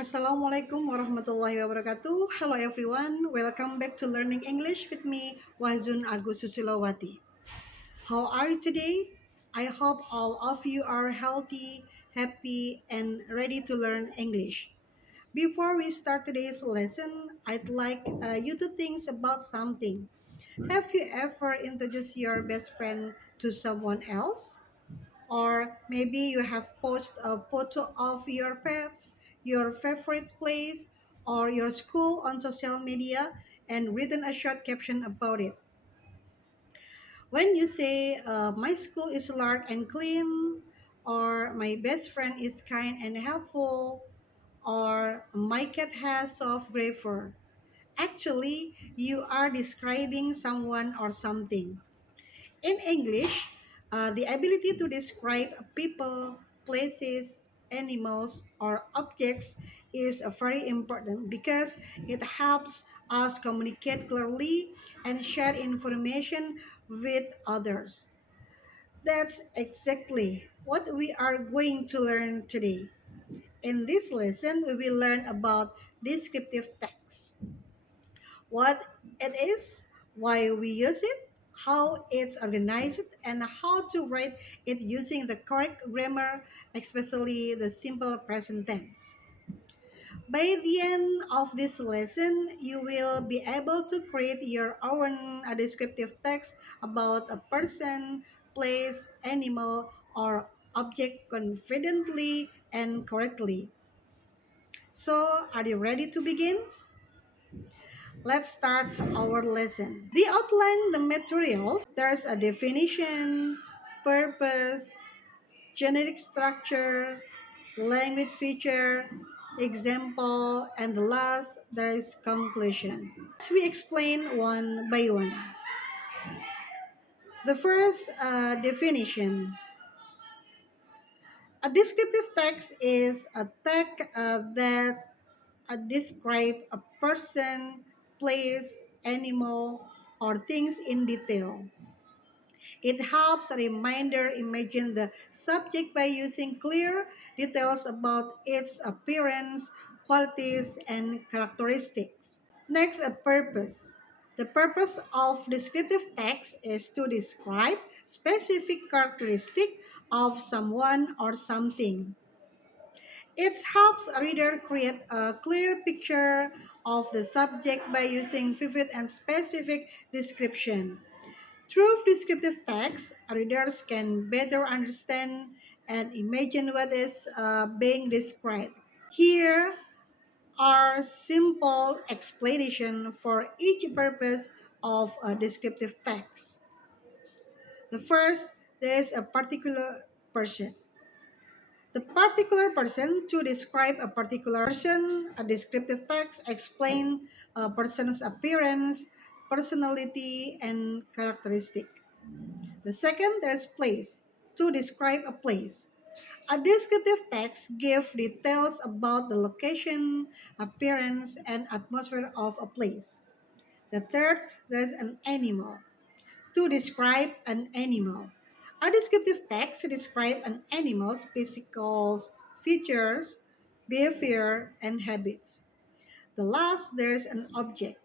Assalamualaikum warahmatullahi wabarakatuh. Hello everyone. Welcome back to Learning English with me, Wazun Agus Susilowati. How are you today? I hope all of you are healthy, happy, and ready to learn English. Before we start today's lesson, I'd like you to think about something. Have you ever introduced your best friend to someone else? Or maybe you have posted a photo of your pet, your favorite place, or your school on social media and written a short caption about it. When you say, my school is large and clean, or my best friend is kind and helpful, or my cat has soft gray fur, actually, you are describing someone or something. In English, the ability to describe people, places, animals, or objects is very important because it helps us communicate clearly and share information with others. That's exactly what we are going to learn today. In this lesson, we will learn about descriptive text, what it is, why we use it, how it's organized, and how to write it using the correct grammar, especially the simple present tense. By the end of this lesson, you will be able to create your own descriptive text about a person, place, animal, or object confidently and correctly. So, are you ready to begin? Let's start our lesson. The outline, the materials, there's a definition, purpose, generic structure, language feature, example, and the last, there is conclusion. We explain one by one. The first definition. A descriptive text is a text that describe a person, place, animal, or things in detail. It helps a reminder imagine the subject by using clear details about its appearance, qualities, and characteristics. Next, a purpose. The purpose of descriptive text is to describe specific characteristic of someone or something. It helps a reader create a clear picture of the subject by using vivid and specific description. Through descriptive text, readers can better understand and imagine what is being described. Here are simple explanation for each purpose of a descriptive text. The first, there is a particular person. The particular person to describe a particular person, a descriptive text explain a person's appearance, personality, and characteristic. The second, there's place to describe a place. A descriptive text gives details about the location, appearance, and atmosphere of a place. The third, there's an animal to describe an animal. A descriptive text describes an animal's physical features, behavior, and habits. The last, there's an object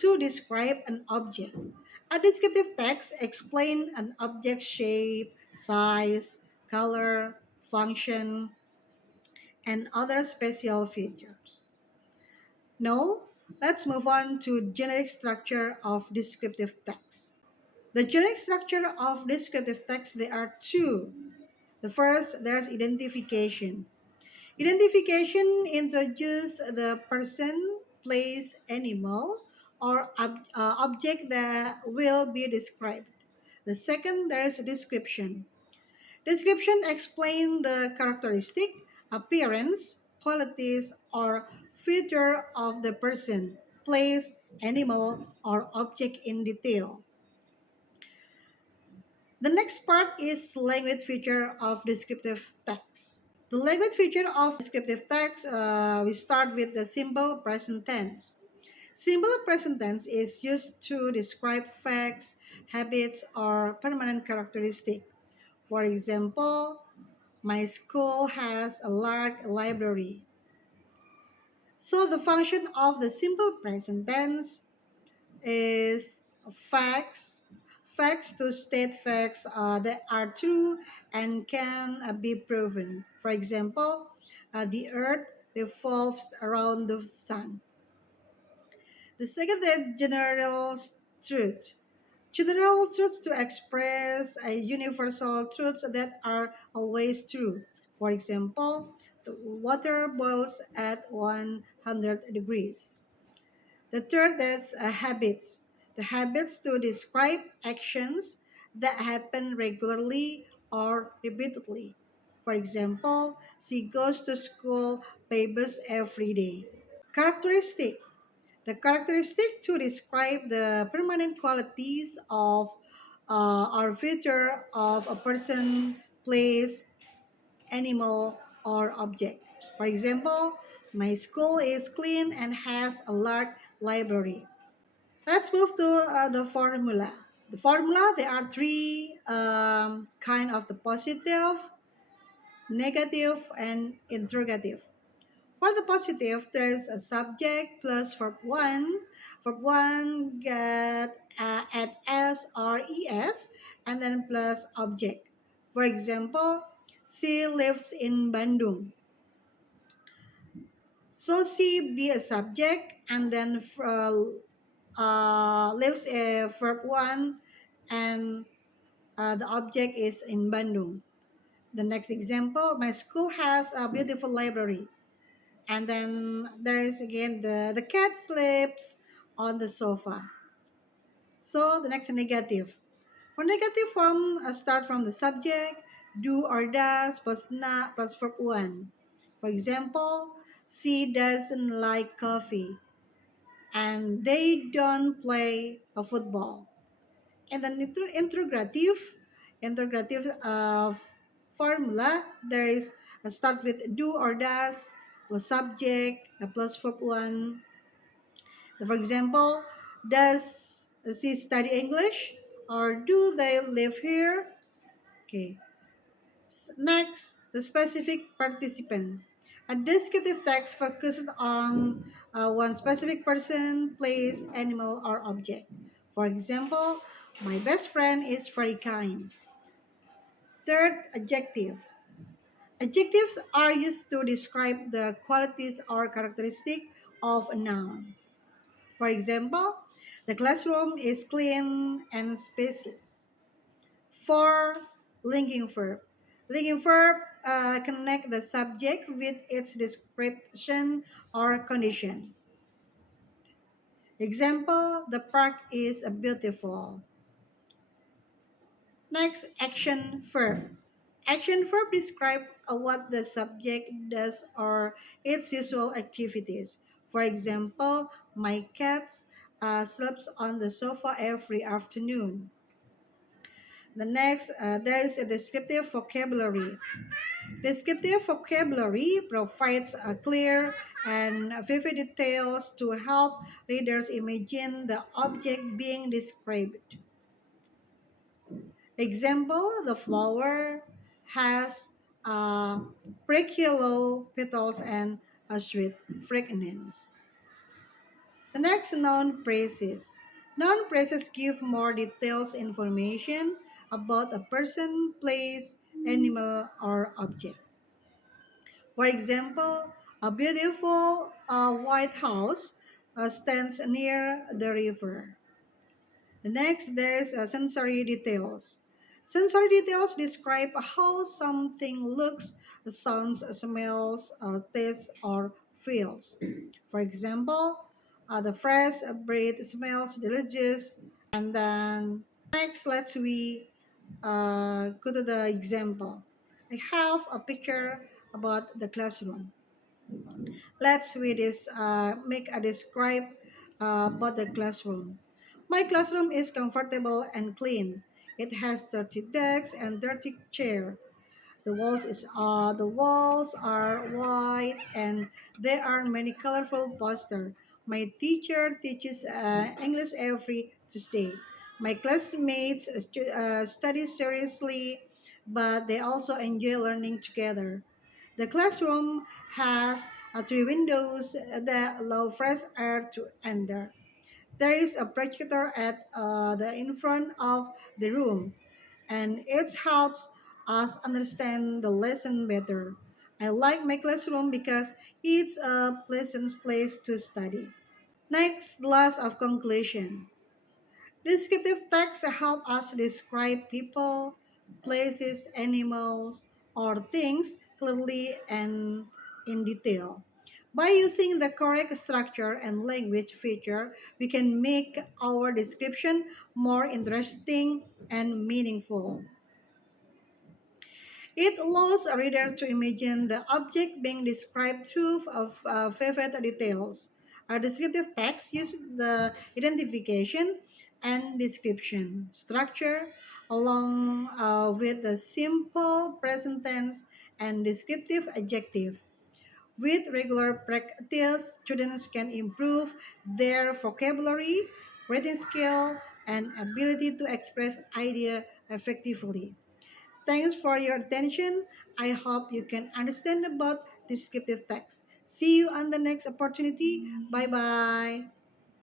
to describe an object. A descriptive text explains an object's shape, size, color, function, and other special features. Now, let's move on to generic structure of descriptive text. The generic structure of descriptive text, there are two. The first, there's identification. Identification introduces the person, place, animal, or object that will be described. The second, there is description. Description explains the characteristic, appearance, qualities, or feature of the person, place, animal, or object in detail. The next part is language feature of descriptive text. The language feature of descriptive text, we start with the simple present tense. Simple present tense is used to describe facts, habits, or permanent characteristics. For example, my school has a large library. So the function of the simple present tense is facts. Facts to state facts that are true and can be proven. For example, the earth revolves around the sun. The second is general truth. General truths to express universal truths that are always true. For example, the water boils at 100 degrees. The third is habits. The habits to describe actions that happen regularly or repeatedly. For example, she goes to school by bus every day. Characteristic. The characteristic to describe the permanent qualities of or feature of a person, place, animal, or object. For example, my school is clean and has a large library. Let's move to the formula. The formula, there are three kind of the positive, negative, and interrogative. For the positive, there is a subject plus verb 1. Verb 1 get at S or ES and then plus object. For example, she lives in Bandung. So she be a subject and then lives a verb 1 and the object is in Bandung. The next example, my school has a beautiful library. And then there is again the cat sleeps on the sofa. So the next negative. For negative form, start from the subject, do or does plus na plus verb 1. For example, she doesn't like coffee and they don't play a football. And then interrogative formula, there is a start with do or does plus subject plus verb 1. For example, does she study English or do they live here? Okay. Next, the specific participant. A descriptive text focuses on one specific person, place, animal, or object. For example, my best friend is very kind. Third, adjective. Adjectives are used to describe the qualities or characteristic of a noun. For example, the classroom is clean and spacious. For linking verb. Linking verb connect the subject with its description or condition. Example, the park is beautiful. Next, action verb. Action verb describe what the subject does or its usual activities. For example, my cat sleeps on the sofa every afternoon. The next, there is a descriptive vocabulary. Descriptive vocabulary provides a clear and vivid details to help readers imagine the object being described. Example, the flower has uh, yellow petals and a sweet fragrance. The next, noun phrases. Noun phrases give more details information about a person, place, animal, or object. For example, a beautiful white house stands near the river. The next, there is sensory details. Sensory details describe how something looks, sounds, smells, tastes, or feels. For example, the fresh bread smells delicious. And then next, let's we go to the example. I have a picture about the classroom. Let's read this, make a describe about the classroom. My classroom is comfortable and clean. It has dirty desks and dirty chair. The walls are white and there are many colorful posters. My teacher teaches English every Tuesday. My classmates study seriously, but they also enjoy learning together. The classroom has three windows that allow fresh air to enter. There is a projector at the in front of the room, and it helps us understand the lesson better. I like my classroom because it's a pleasant place to study. Next, the last of conclusion. Descriptive text help us describe people, places, animals, or things clearly and in detail. By using the correct structure and language feature, we can make our description more interesting and meaningful. It allows a reader to imagine the object being described through vivid details. A descriptive text uses the identification and description structure along with the simple present tense and descriptive adjective. With regular practice, students can improve their vocabulary, writing skill, and ability to express idea effectively. Thanks for your attention. I hope you can understand about descriptive text. See you on the next opportunity. Bye bye.